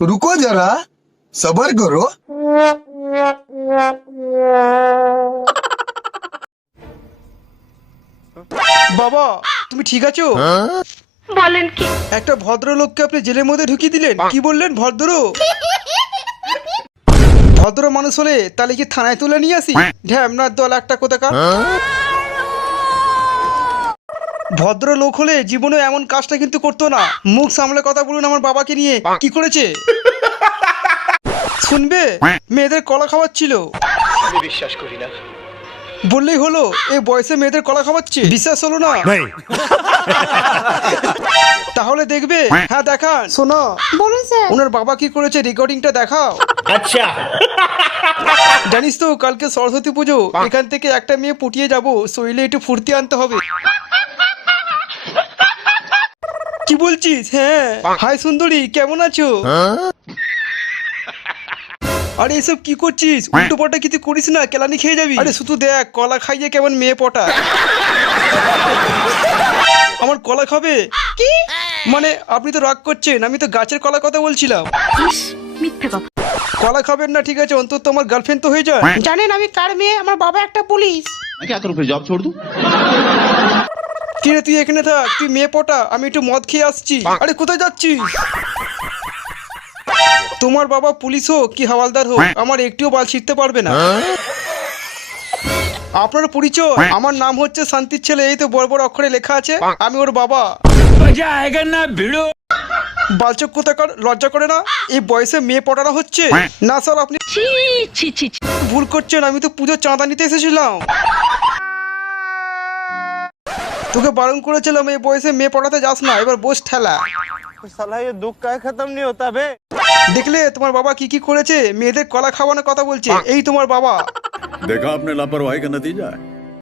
रुको जरा सबर करो। বাবা তুমি ঠিক আছো? বলেন কি? একটা ভদ্রলোককে আপনি জেলের মধ্যে ঢুকিয়ে দিলেন, কি বললেন ভদ্র? ভদ্র মানুষ হলে তাহলে কি থানায় তুলে নিয়ে আসি? ঢ্যামনার দল একটা কোথাকার। ভদ্র লোক হলে জীবনে এমন কাজটা কিন্তু করতো না। মুখ সামলে কথা বলুন আমার বাবাকে নিয়ে কি করেছে শুনবে? মেয়েদের কলা খাওয়াচ্ছিল। আমি বিশ্বাস করি না। বললেই হলো এই বয়সে মেয়েদের কলা খাওয়াচ্ছে, বিশ্বাস হলো না? তাহলে দেখবে। হ্যাঁ দেখান। শোনো বলুন স্যার। ওনার বাবা কি করেছে রেকর্ডিংটা দেখাও। আচ্ছা জানিস তো কালকে সরস্বতী পুজো, এখান থেকে একটা মেয়ে পটিয়ে যাবো, শরীরে একটু ফুর্তি আনতে হবে। কি বলছিস? হ্যাঁ। হাই সুন্দরী, কেমন আছো? আরে এসব কি করছিস? উল্টো পাল্টা কিছু করিস না, কেলানি খেয়ে যাবি। আরে শুধু দেখ কলা খাইয়ে কেমন মেয়ে পটা। আমার কলা খাবে? কি? মানে আপনি তো রাগ করছেন, আমি তো গাছের কলা কথা বলছিলাম। মিথ্যে কথা। কলা খাবেন না ঠিক আছে, অন্তত আমার গার্লফ্রেন্ড তো হয়ে যায়। জানেন আমি কার মেয়ে? আমার বাবা একটা পুলিশ। क्या करूं फिर जॉब छोड़ दूं? কি রে তুই এখানে থাক, তুই মেয়ে পটা, আমি একটু মদ খেয়ে আসছি। আরে কোথায় যাচ্ছিস? তোমার বাবা পুলিশ হোক কি হাওয়ালদার হোক, আমার একটুও বাল ছিঁড়তে পারবে না। আপনার পরিচয়? আমার নাম হচ্ছে শান্তির ছেলে, এই তো বড় বড় অক্ষরে লেখা আছে, আমি ওর বাবা। বালচক কোথাকার, লজ্জা করে না? এই বয়সে মেয়ে পটানো হচ্ছে না স্যার, আপনি ছি ছি ছি ছি। ভুল করছেন, আমি তো পুজোর চাঁদা নিতে এসেছিলাম। তোকে বারণ করেছিলাম এই বয়সে মেয়ে পড়াতে যাস না, এবার বস ঠেলা। साला ये दुख का खत्म नहीं होता बे। দেখলে তোমার বাবা কি কি করেছে? মেয়েদের কলা খাওয়ানোর কথা বলছে, এই তোমার বাবা। देखा आपने लापरवाही का नतीजा है।